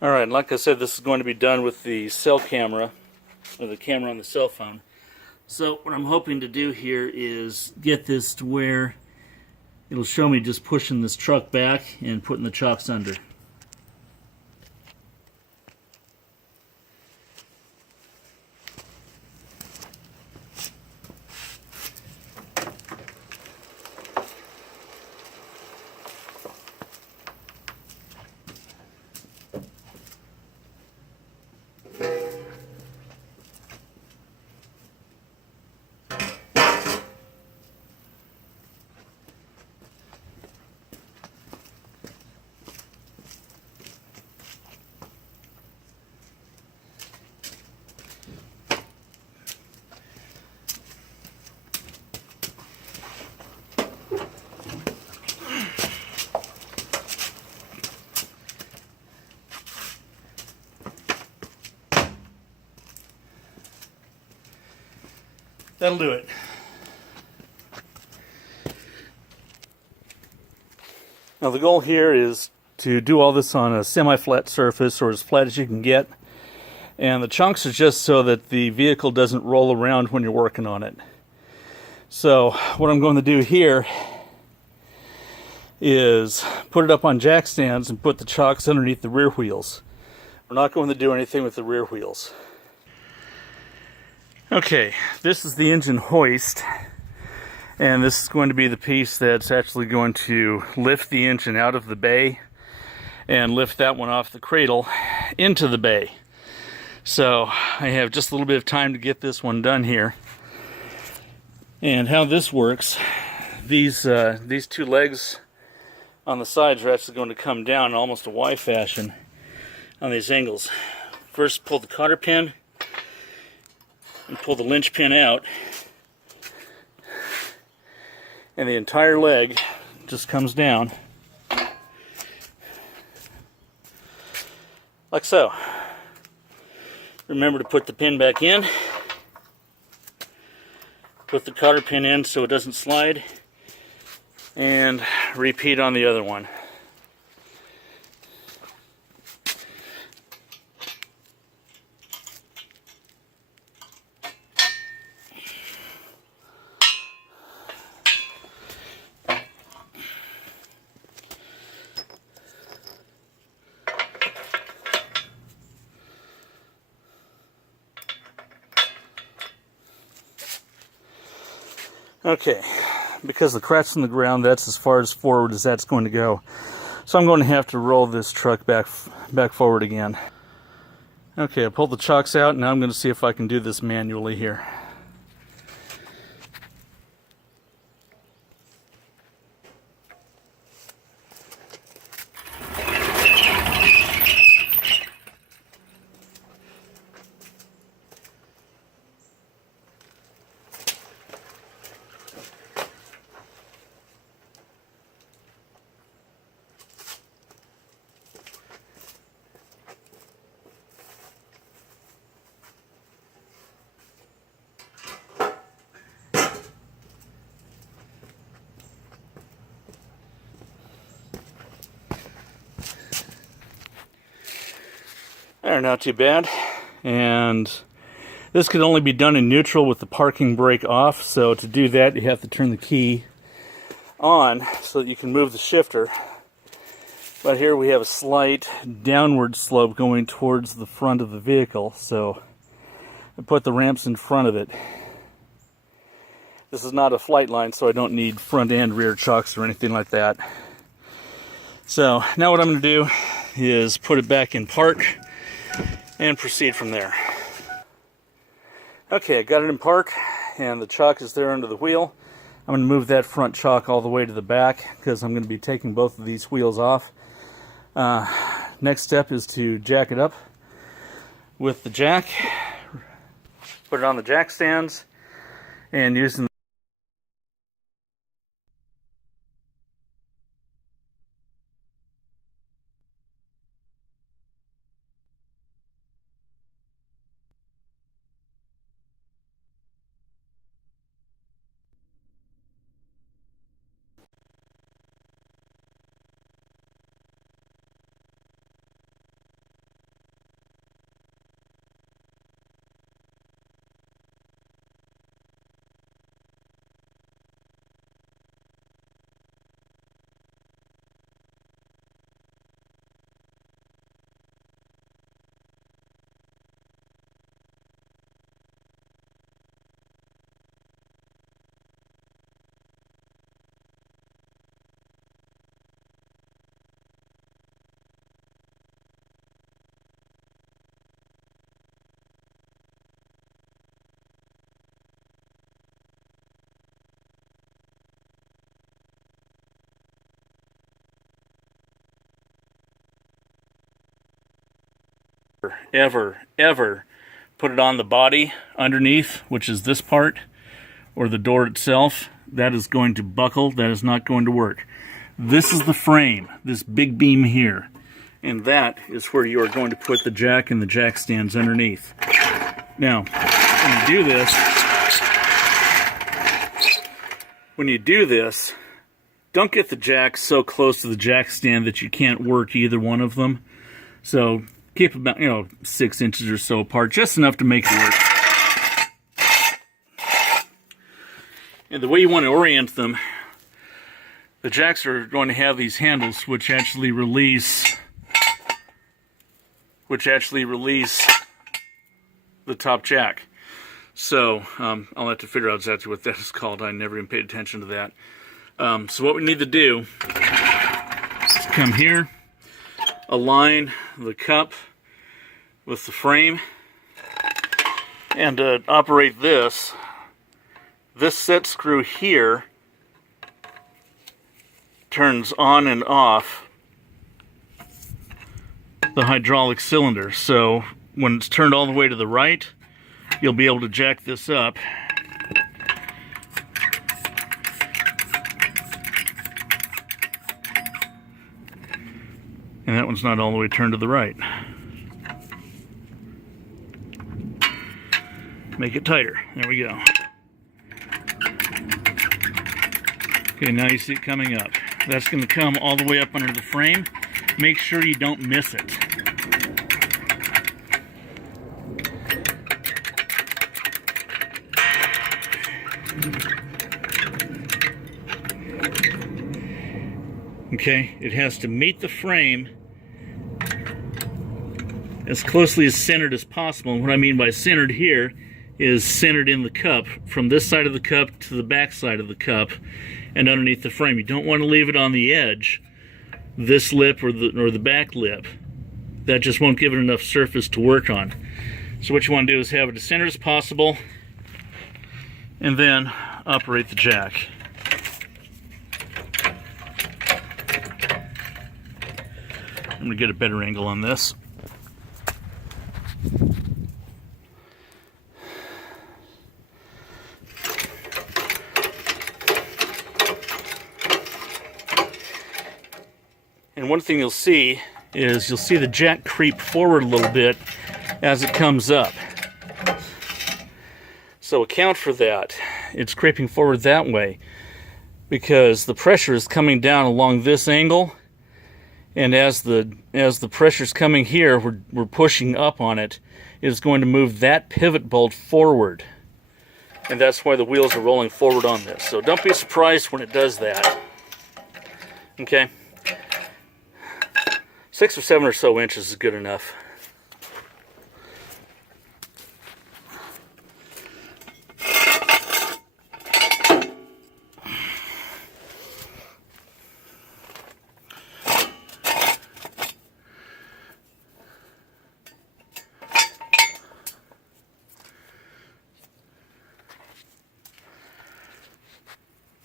Alright, like I said, this is going to be done with the cell camera, or the camera on the cell phone. So what I'm hoping to do here is get this to where it'll show me just pushing this truck back and putting the chocks under. That'll do it. Now the goal here is to do all this on a semi-flat surface, or as flat as you can get. And the chunks are just so that the vehicle doesn't roll around when you're working on it. So what I'm going to do here is put it up on jack stands and put the chocks underneath the rear wheels. We're not going to do anything with the rear wheels. Okay, this is the engine hoist, and this is going to be the piece that's actually going to lift the engine out of the bay and lift that one off the cradle into the bay. So I have just a little bit of time to get this one done here. And how this works, these two legs on the sides are actually going to come down in almost a Y fashion on these angles. First, pull the cotter pin and pull the linch pin out, and the entire leg just comes down like so. Remember to put the pin back in, put the cotter pin in so it doesn't slide, and repeat on the other one. Okay, because the crack's in the ground, that's as far as forward as that's going to go. So I'm going to have to roll this truck back forward again. Okay, I pulled the chocks out, and now I'm going to see if I can do this manually here. They're not too bad, and this could only be done in neutral with the parking brake off, so to do that you have to turn the key on so that you can move the shifter. But here we have a slight downward slope going towards the front of the vehicle, so I put the ramps in front of it. This is not a flight line, so I don't need front and rear chocks or anything like that. So now what I'm going to do is put it back in park and proceed from there. Okay, I got it in park, and the chock is there under the wheel. I'm going to move that front chock all the way to the back because I'm going to be taking both of these wheels off. Next step is to jack it up with the jack, put it on the jack stands, and using ever put it on the body underneath, which is this part, or the door itself, that is going to buckle. That is not going to work. This is the frame, this big beam here, and that is where you are going to put the jack and the jack stands underneath. Now, when you do this, don't get the jacks so close to the jack stand that you can't work either one of them. So keep about 6 inches or so apart, just enough to make it work. And the way you want to orient them, the jacks are going to have these handles which actually release the top jack. So I'll have to figure out exactly what that is called. I never even paid attention to that. So what we need to do is come here, align the cup with the frame, and operate this. This set screw here turns on and off the hydraulic cylinder. So when it's turned all the way to the right, you'll be able to jack this up. And that one's not all the way turned to the right. Make it tighter. There we go. Okay, now you see it coming up. That's going to come all the way up under the frame. Make sure you don't miss it. Okay, it has to meet the frame as closely as centered as possible. And what I mean by centered here is centered in the cup, from this side of the cup to the back side of the cup and underneath the frame. You don't want to leave it on the edge, this lip or the back lip. That just won't give it enough surface to work on. So what you want to do is have it as centered as possible and then operate the jack. I'm going to get a better angle on this. And one thing you'll see is you'll see the jack creep forward a little bit as it comes up. So account for that. It's creeping forward that way because the pressure is coming down along this angle. And as the pressure's coming here, we're pushing up on it. It's going to move that pivot bolt forward. And that's why the wheels are rolling forward on this. So don't be surprised when it does that. Okay? 6 or 7 or so inches is good enough.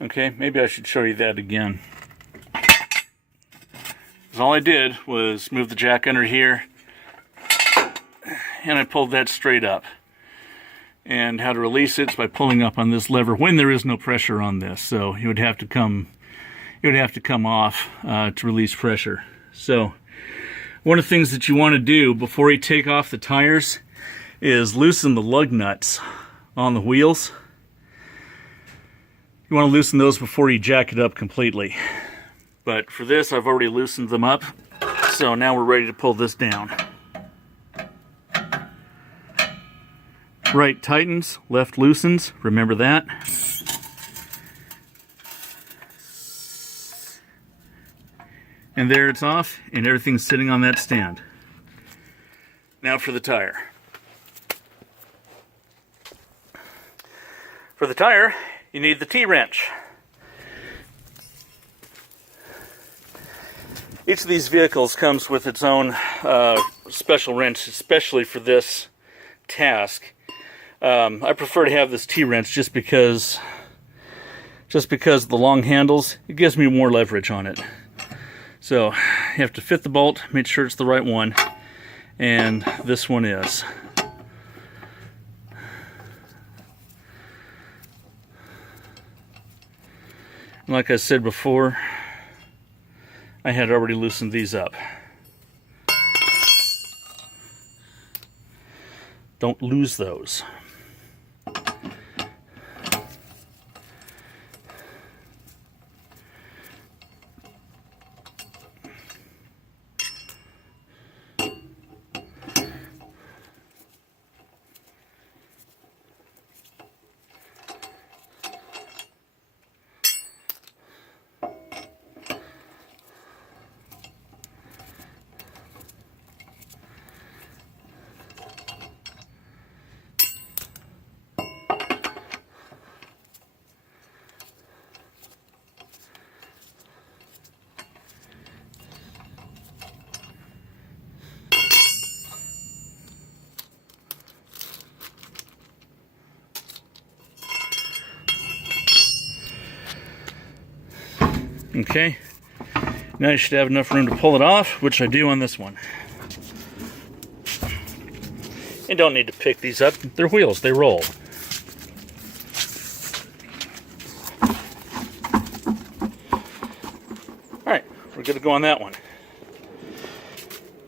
Okay, maybe I should show you that again. Because all I did was move the jack under here, and I pulled that straight up. And how to release it is by pulling up on this lever when there is no pressure on this. So it would have to come off to release pressure. So one of the things that you want to do before you take off the tires is loosen the lug nuts on the wheels. You want to loosen those before you jack it up completely. But for this, I've already loosened them up. So now we're ready to pull this down. Right tightens, left loosens. Remember that. And there it's off, and everything's sitting on that stand. Now for the tire. For the tire, you need the T-wrench. Each of these vehicles comes with its own special wrench, especially for this task. I prefer to have this T-wrench just because of the long handles. It gives me more leverage on it. So you have to fit the bolt, make sure it's the right one, and this one is. Like I said before, I had already loosened these up. Don't lose those. Okay, now you should have enough room to pull it off, which I do on this one. You don't need to pick these up, they're wheels, they roll. Alright, we're good to go on that one.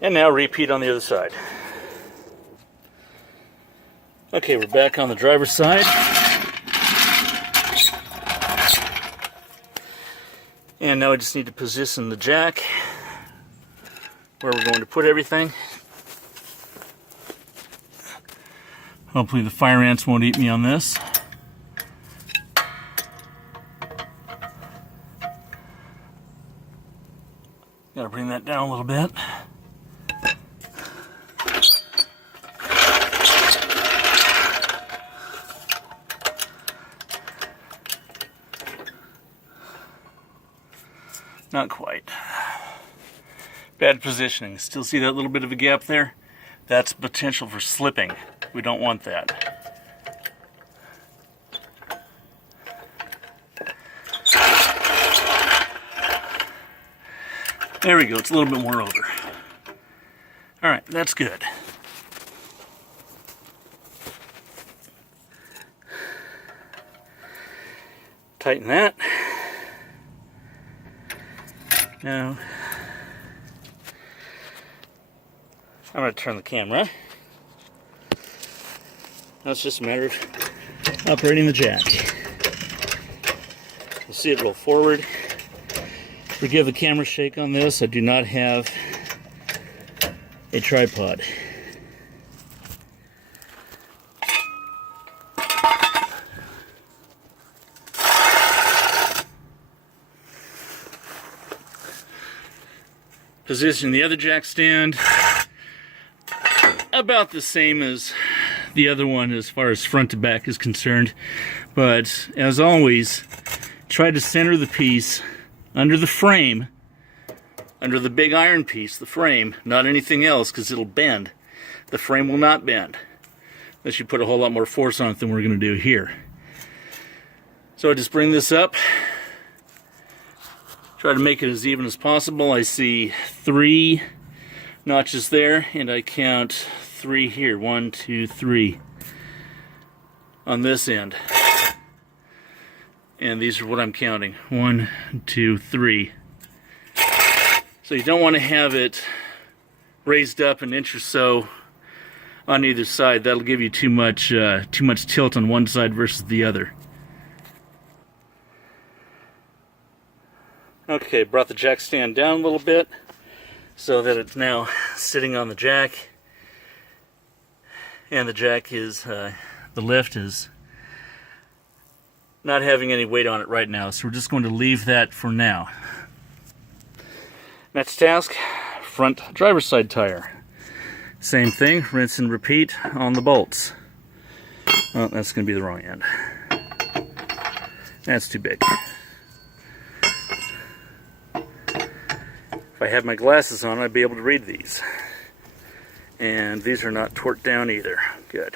And now repeat on the other side. Okay, we're back on the driver's side. And now I just need to position the jack where we're going to put everything. Hopefully the fire ants won't eat me on this. Gotta bring that down a little bit. Not quite. Bad positioning. Still see that little bit of a gap there? That's potential for slipping. We don't want that. There we go. It's a little bit more over. Alright, that's good. Tighten that. Now, I'm going to turn the camera. Now it's just a matter of operating the jack. You'll see it roll forward. Forgive the camera shake on this. I do not have a tripod. Position the other jack stand about the same as the other one as far as front to back is concerned, but as always, try to center the piece under the frame, under the big iron piece, the frame, not anything else, because it'll bend. The frame will not bend unless you put a whole lot more force on it than we're going to do here. So I just bring this up. Try to make it as even as possible. I see 3 notches there, and I count 3 here. 1, 2, 3 on this end. And these are what I'm counting. 1, 2, 3. So you don't want to have it raised up an inch or so on either side. That'll give you too much tilt on one side versus the other. Okay, brought the jack stand down a little bit so that it's now sitting on the jack, and the jack is, the lift is not having any weight on it right now, so we're just going to leave that for now. Next task, front driver's side tire. Same thing, rinse and repeat on the bolts. Oh, that's going to be the wrong end. That's too big. If I had my glasses on, I'd be able to read these. And these are not torqued down either. Good.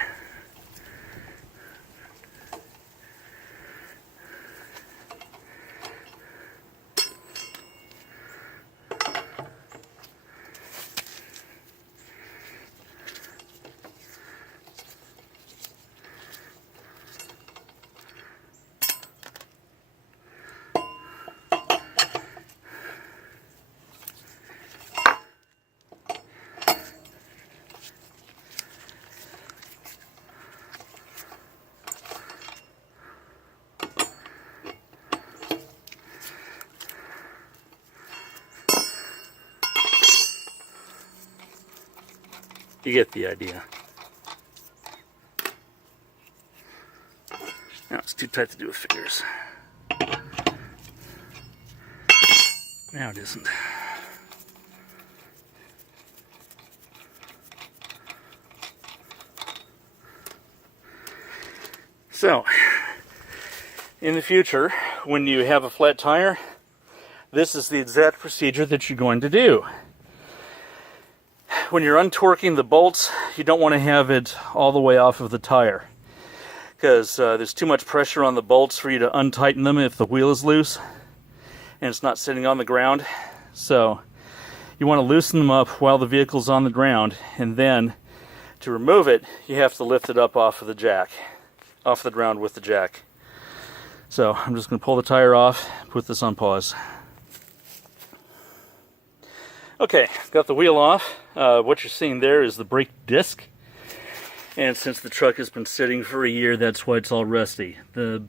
You get the idea. Now it's too tight to do with fingers. Now it isn't. So, in the future, when you have a flat tire, this is the exact procedure that you're going to do. When you're untorquing the bolts, you don't want to have it all the way off of the tire, because there's too much pressure on the bolts for you to untighten them if the wheel is loose and it's not sitting on the ground. So you want to loosen them up while the vehicle's on the ground, and then to remove it, you have to lift it up off of the jack, off the ground with the jack. So I'm just going to pull the tire off, put this on pause. Okay, got the wheel off. What you're seeing there is the brake disc. And since the truck has been sitting for a year, that's why it's all rusty. The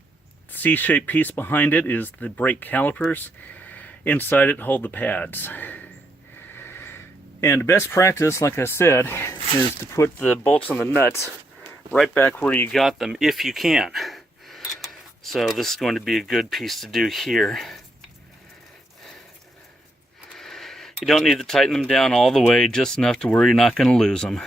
C-shaped piece behind it is the brake calipers. Inside it hold the pads. And best practice, like I said, is to put the bolts and the nuts right back where you got them, if you can. So this is going to be a good piece to do here. You don't need to tighten them down all the way, just enough to where you're not going to lose them.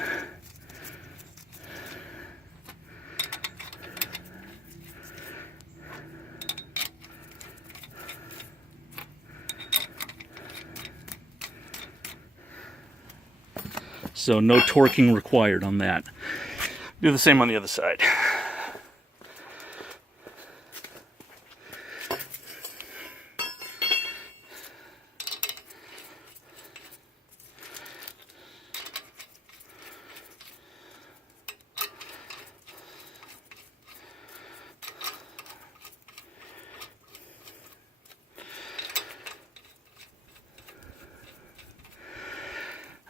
So no torquing required on that. Do the same on the other side.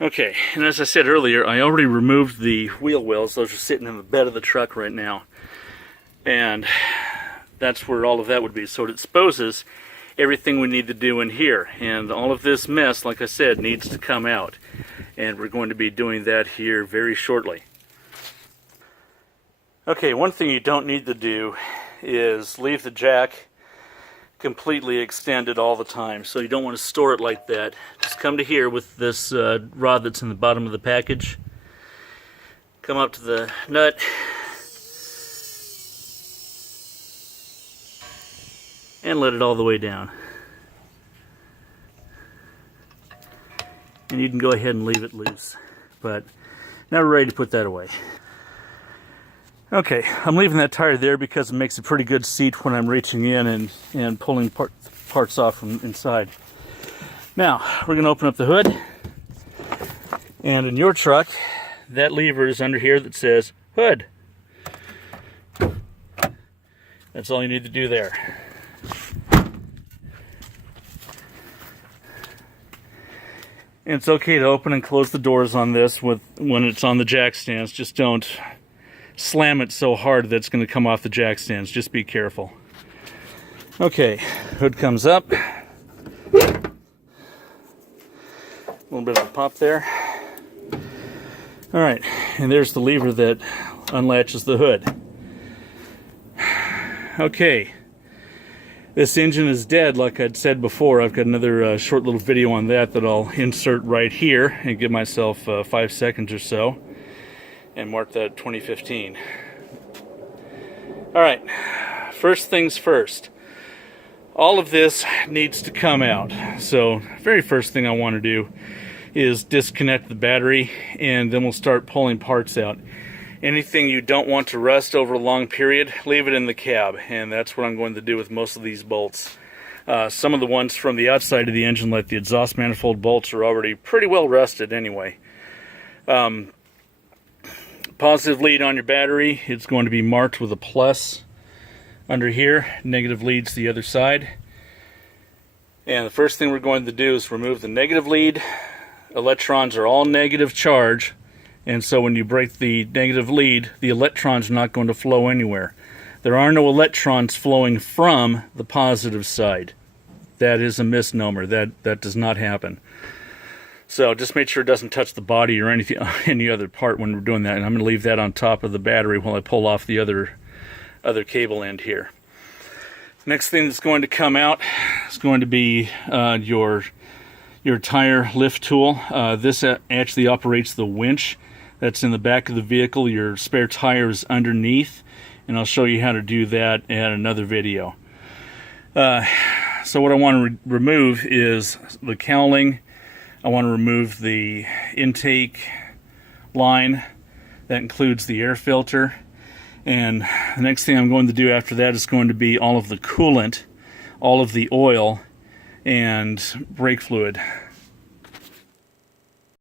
Okay, and as I said earlier, I already removed the wheel wells. Those are sitting in the bed of the truck right now. And that's where all of that would be. So it exposes everything we need to do in here. And all of this mess, like I said, needs to come out. And we're going to be doing that here very shortly. Okay, one thing you don't need to do is leave the jack completely extended all the time. So you don't want to store it like that. Just come to here with this rod that's in the bottom of the package. Come up to the nut. And let it all the way down. And you can go ahead and leave it loose. But now we're ready to put that away. Okay, I'm leaving that tire there because it makes a pretty good seat when I'm reaching in and pulling parts off from inside. Now, we're going to open up the hood. And in your truck, that lever is under here that says hood. That's all you need to do there. And it's okay to open and close the doors on this when it's on the jack stands. Just don't slam it so hard that it's going to come off the jack stands. Just be careful. Okay, hood comes up. A little bit of a pop there. Alright, and there's the lever that unlatches the hood. Okay, this engine is dead, like I'd said before. I've got another short little video on that I'll insert right here and give myself 5 seconds or so and mark that 2015. Alright, first things first. All of this needs to come out. So, very first thing I want to do is disconnect the battery, and then we'll start pulling parts out. Anything you don't want to rust over a long period, leave it in the cab, and that's what I'm going to do with most of these bolts. Some of the ones from the outside of the engine, like the exhaust manifold bolts, are already pretty well rusted anyway. Positive lead on your battery, it's going to be marked with a plus under here. Negative lead's the other side. And the first thing we're going to do is remove the negative lead. Electrons are all negative charge, and so when you break the negative lead, the electrons are not going to flow anywhere. There are no electrons flowing from the positive side. That is a misnomer. That does not happen. So just make sure it doesn't touch the body or anything, any other part when we're doing that. And I'm going to leave that on top of the battery while I pull off the other cable end here. Next thing that's going to come out is going to be your tire lift tool. This actually operates the winch that's in the back of the vehicle. Your spare tire is underneath, and I'll show you how to do that in another video. So what I want to remove is the cowling. I want to remove the intake line. That includes the air filter. And the next thing I'm going to do after that is going to be all of the coolant, all of the oil, and brake fluid.